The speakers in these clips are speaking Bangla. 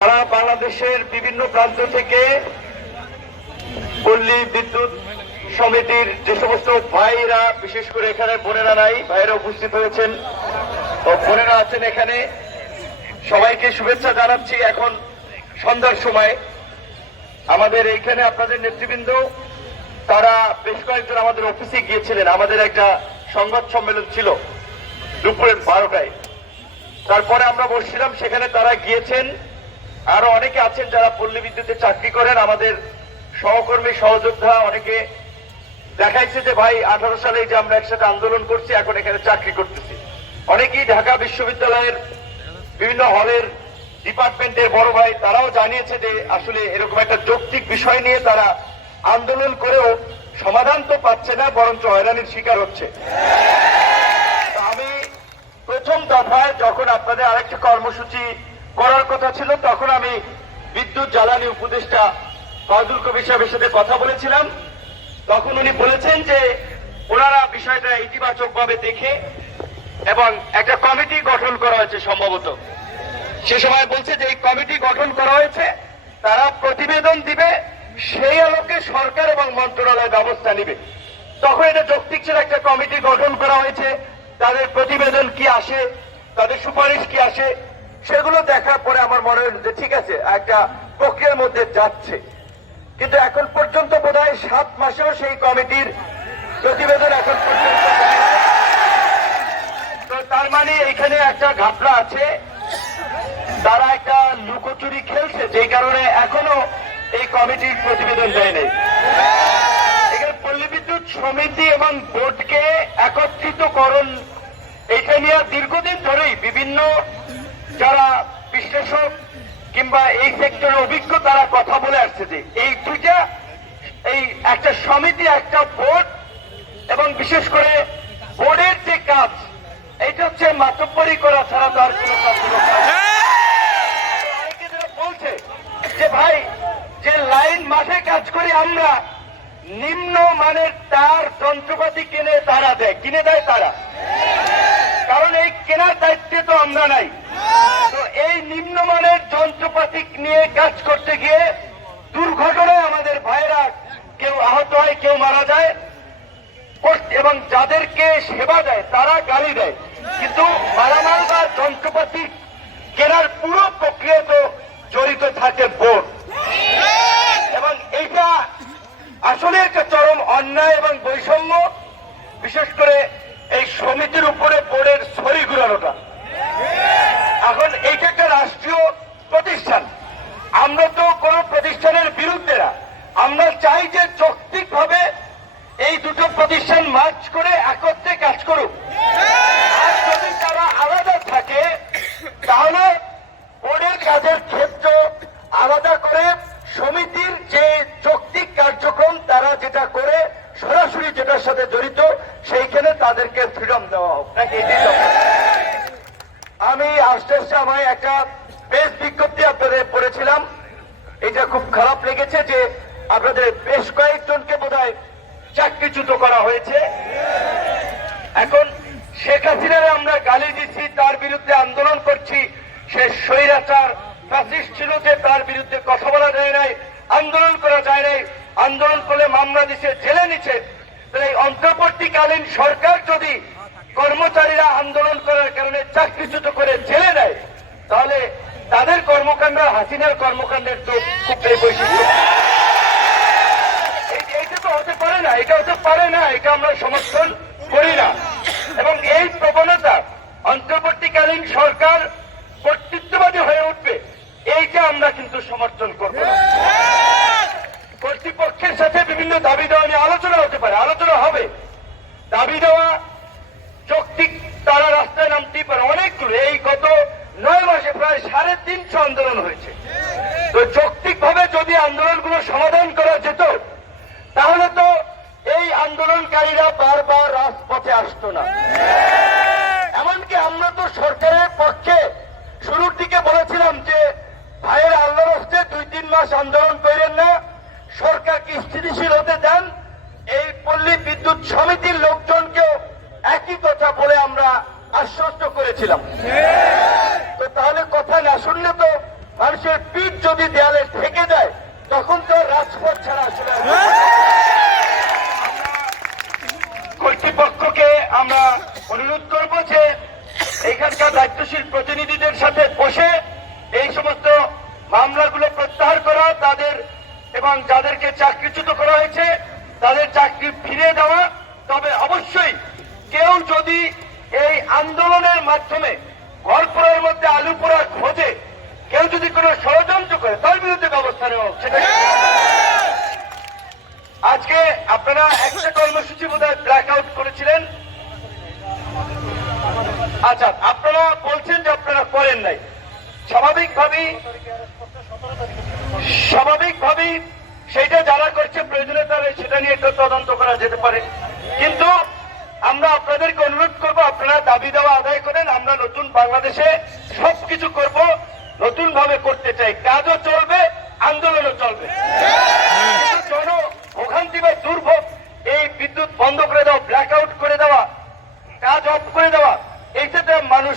সারা বাংলাদেশের বিভিন্ন প্রান্ত থেকে পল্লী বিদ্যুৎ সমিতির যে সমস্ত ভাইরা, বিশেষ করে এখানে বোনেরা নাই ভাইরা উপস্থিত হয়েছেন। বোনেরা আছেন এখানে। সবাইকে শুভেচ্ছা জানাচ্ছি এখন সন্ধ্যার সময়। আমাদের এইখানে আপনাদের নেতৃবৃন্দ, তারা বেশ কয়েকজন আমাদের অফিসে গিয়েছিলেন। আমাদের একটা সংবাদ সম্মেলন ছিল দুপুরের বারোটায়। তারপরে আমরা বসছিলাম, সেখানে তারা গিয়েছেন। আরও অনেকে আছেন যারা পল্লী বিদ্যুতে চাকরি করেন। আমাদের সহকর্মী, সহযোদ্ধা অনেকে দেখাইছে যে, ভাই, আঠারো সালে যে আমরা একসাথে আন্দোলন করছি, এখন এখানে চাকরি করতেছি। অনেকেই ঢাকা বিশ্ববিদ্যালয়ের বিভিন্ন হলের ডিপার্টমেন্টের বড় ভাই, তারাও জানিয়েছে যে, আসলে এরকম একটা যৌক্তিক বিষয় নিয়ে তারা আন্দোলন করেও সমাধান তো পাচ্ছে না, বরঞ্চ হয়রানির শিকার হচ্ছে। আমি প্রথম দফায় যখন আপনাদের আরেকটা কর্মসূচি করার কথা ছিল, তখন আমি বিদ্যুৎ জ্বালানি উপদেষ্টা ফজল কবির সাহেবের সাথে কথা বলেছিলাম। তখন উনি বলেছেন যে, ওনারা বিষয়টা ইতিবাচক ভাবে দেখে এবং একটা কমিটি গঠন করা হয়েছে সম্ভবত। সে সময় বলছে যে, এই কমিটি গঠন করা হয়েছে, তারা প্রতিবেদন দিবে, সেই আলোকে সরকার এবং মন্ত্রণালয় ব্যবস্থা নিবে। তখন এটা যৌক্তিক ছিল, একটা কমিটি গঠন করা হয়েছে, তাদের প্রতিবেদন কি আসে, তাদের সুপারিশ কি আসে সেগুলো দেখার পরে আমার মনে হলো যে ঠিক আছে, একটা প্রক্রিয়ার মধ্যে যাচ্ছে। কিন্তু এখন পর্যন্ত বোধ হয় সাত মাসেও সেই কমিটির প্রতিবেদন এখন পর্যন্ত তার মানে এখানে একটা ঘাপলা আছে। তারা একটা লুকোচুরি খেলছে যে কারণে এখনও এই কমিটির প্রতিবেদন দেয় নাই এখানে পল্লী বিদ্যুৎ সমিতি এবং বোর্ডকে একত্রিতকরণ, এটা নিয়ে দীর্ঘদিন ধরেই বিভিন্ন যারা বিশ্লেষক কিংবা এই সেক্টরের অভিজ্ঞ, তারা কথা বলে আসছে যে এই দুইটা, এই একটা সমিতি, একটা বোর্ড এবং বিশেষ করে বোর্ডের যে কাজ এটা হচ্ছে মাতব্বরি করা ছাড়া তো আর কোনো কাজ বলছে যে ভাই, যে লাইন মাঠে কাজ করি আমরা, নিম্ন মানের তার যন্ত্রপাতি কিনে তারা দেয়। কিনে দেয় তারা। কারণ এই কেনার দায়িত্বে তো আমরা নাই। তো এই নিম্নমানের যন্ত্রপাতি নিয়ে কাজ করতে গিয়ে দুর্ঘটনায় আমাদের ভাইরা কেউ আহত হয়, কেউ মারা যায়। এবং যাদেরকে সেবা দেয়, তারা গালি দেয়। কিন্তু মারামাল বা যন্ত্রপাতি কেনার পুরো প্রক্রিয়া তো জড়িত থাকে বোর্ড এবং এইটা আসলে একটা চরম অন্যায় এবং বৈষম্য। বিশেষ করে এই সমিতির উপরে বোর্ডের ছড়ি ঘুরানোটা এখন এইটা একটা রাষ্ট্রীয় প্রতিষ্ঠান আমরা তো কোন প্রতিষ্ঠানের বিরুদ্ধে না আমরা চাই যে যৌক্তিক ভাবে এই দুটো প্রতিষ্ঠান মার্চ করে একত্রে কাজ করুক আর যদি তারা আলাদা থাকে তাহলে বোর্ডের কাজের ক্ষেত্র আলাদা করে সমিতির যে যৌক্তিক কার্যক্রম তারা যেটা করে সরাসরি যেটার সাথে জড়িত সেইখানে তাদেরকে ফ্রিডম দেওয়া হোক, নাকি আমি আস্তে আমায় একটা বেশ বিজ্ঞপ্তি আপনাদের পড়েছিলাম। এটা খুব খারাপ লেগেছে যে আপনাদের বেশ কয়েকজনকে বোধহয় চাকরিচ্যুত করা হয়েছে। এখন শেখ হাসিনার আমরা গালি দিচ্ছি, তার বিরুদ্ধে আন্দোলন করছি। সে স্বৈরাচার ফ্যাসিস্ট ছিল যে তার বিরুদ্ধে কথা বলা যায় নাই, আন্দোলন করা যায় নাই। আন্দোলন করলে মামলা দিছে, জেলে নিছে। তাহলে এই অন্তর্বর্তীকালীন সরকার যদি কর্মচারীরা আন্দোলন করার কারণে চাকরিচ্যুত করে জেলে দেয়, তাহলে তাদের কর্মকাণ্ড, হাসিনার কর্মকাণ্ডের তো খুব বৈশিষ্ট্য। হতে পারে না, এটা হতে পারে না, এটা আমরা সমর্থন করি না। এবং এই প্রবণতা অন্তর্বর্তীকালীন সরকার কর্তৃত্ববাদী হয়ে উঠবে, এইটা আমরা কিন্তু সমর্থন করব কর্তৃপক্ষের সাথে বিভিন্ন দাবি দেওয়া নিয়ে আলোচনা হতে পারে, আলোচনা হবে। দাবি দেওয়া যৌক্তিক, তারা রাস্তায় নামতেই পারে। অনেকগুলো, এই গত নয় মাসে প্রায় সাড়ে তিনশো আন্দোলন হয়েছে। তো যৌক্তিক ভাবে যদি আন্দোলনগুলো সমাধান করা যেত, তাহলে তো এই আন্দোলনকারীরা বারবার রাজপথে আসতো না। এমনকি আমরা তো সরকারের পক্ষে শুরুর দিকে বলেছিলাম যে, ভাইয়ের আল্লাহর হস্তে দুই তিন মাস আন্দোলন করেন না সরকারকে স্থিতিশীল হতে দেন, এই পল্লী বিদ্যুৎ সমিতির লোকজনকেও একই কথা বলে আমরা আশ্বস্ত করেছিলাম। তো তাহলে কথা না শুনলে তো মানুষের পিঠ যদি দেয়ালে থেকে যায় তখন তো রাজপথ ছাড়া আসলে কর্তৃপক্ষকে আমরা অনুরোধ করব যে এখানকার দায়িত্বশীল প্রতিনিধিদের সাথে বসে এই সমস্ত মামলাগুলো প্রত্যাহার করা তাদের এবং যাদেরকে চাকরিচ্যুত করা হয়েছে, তাদের চাকরি ফিরিয়ে দেওয়া। তবে অবশ্যই কেউ যদি এই আন্দোলনের মাধ্যমে ঘরপুরের মধ্যে আলু পোড়া খোঁজে, কেউ যদি কোনো ষড়যন্ত্র করে, তার বিরুদ্ধে ব্যবস্থা নেওয়া সেটা আজকে আপনারা একটা কর্মসূচি বোধ হয় ব্ল্যাক আউট করেছিলেন। আচ্ছা আপনারা বলছেন যে আপনারা করেন নাই। স্বাভাবিকভাবেই স্বাভাবিকভাবেই সেইটা যারা করছে প্রয়োজনীয়তা হবে সেটা নিয়ে একটু তদন্ত করা যেতে পারে। কিন্তু আমরা আপনাদেরকে অনুরোধ করব, আপনারা দাবি দেওয়া আদায় করেন, আমরা নতুন বাংলাদেশে সবকিছু করব নতুন ভাবে করতে চাই। কাজও চলবে, আন্দোলনও চলবে জন ভোগান্তি বা দুর্ভোগ এই বিদ্যুৎ বন্ধ করে দেওয়া ব্ল্যাক আউট করে দেওয়া কাজ অফ করে দেওয়া এইটাতে মানুষ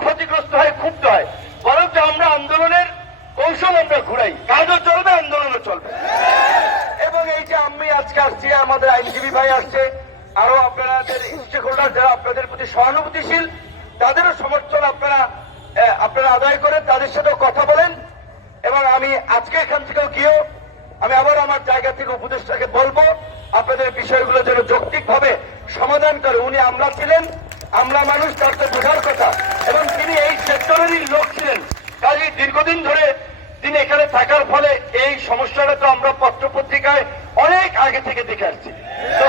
ক্ষতিগ্রস্ত হয় ক্ষুব্ধ হয় বরঞ্চ আমরা আন্দোলনের কৌশল আমরা ঘুরাই কাজও চলবে আন্দোলনও চলবে এবং এই যে আমি আজকে আসছি, আমাদের আইনজীবী ভাই আসছে। আরও আপনাদের স্টেক হোল্ডার যারা আপনাদের প্রতি সহানুভূতিশীল, তাদেরও সমর্থন আপনারা আপনারা আদায় করেন, তাদের সাথেও কথা বলেন। এবং আমি আজকে এখান থেকেও গিয়েও আমি আবার আমার জায়গা থেকে উপদেষ্টাকে বলব, আপনাদের বিষয়গুলো যেন যৌক্তিক ভাবে সমাধান করে। উনি আমরা ছিলেন আমরা মানুষ, তার তো বোঝার কথা। এবং তিনি এই সেক্টরেরই লোক ছিলেন। কাজে দীর্ঘদিন ধরে তিনি এখানে থাকার ফলে এই সমস্যাটা তো আমরা পত্র পত্রিকায় অনেক আগে থেকে দেখে আসছি তো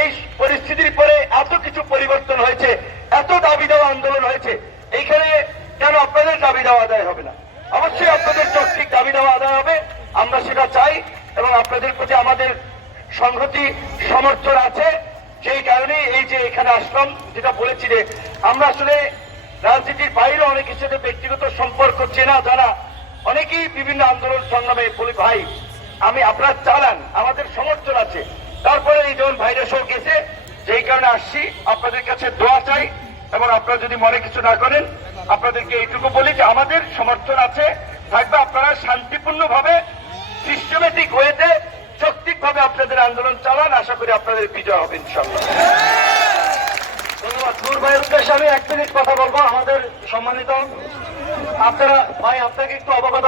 এই পরিস্থিতির পরে এত কিছু পরিবর্তন হয়েছে এত দাবি দেওয়া আন্দোলন হয়েছে এইখানে কেন আপনাদের দাবি দেওয়া আদায় হবে না অবশ্যই আপনাদের যৌক্তিক দাবি দেওয়া আদায় হবে আমরা সেটা চাই এবং আপনাদের প্রতি আমাদের সংহতি সমর্থন আছে। সেই কারণে এই যে এখানে আসলাম, যেটা বলেছি যে আমরা আসলে রাজনীতির বাইরে অনেকের সাথে ব্যক্তিগত সম্পর্ক চেনা, জানা, অনেকেই বিভিন্ন আন্দোলন সংগ্রামে বলি, ভাই, আমি আপনার চালান, আমাদের সমর্থন আছে। তারপরে এই যেমন ভাইরাসও গেছে, যেই কারণে আসছি, আপনাদের কাছে দোয়া চাই এবং আপনারা যদি মনে কিছু না করেন, আপনাদেরকে এইটুকু বলি যে আমাদের সমর্থন আছে। থাকবে আপনারা শান্তিপূর্ণ ভাবে সিস্টেমেটিক ওয়েতে যৌক্তিক ভাবে আপনাদের আন্দোলন চালান, আশা করি আপনাদের বিজয় হবে ইনশাল্লাহ ধন্যবাদ। নূর ভাইয়ের উদ্দেশ্যে আমি এক মিনিট কথা বলব। আমাদের সম্মানিত আপনারা, ভাই, আপনাকে একটু অবগত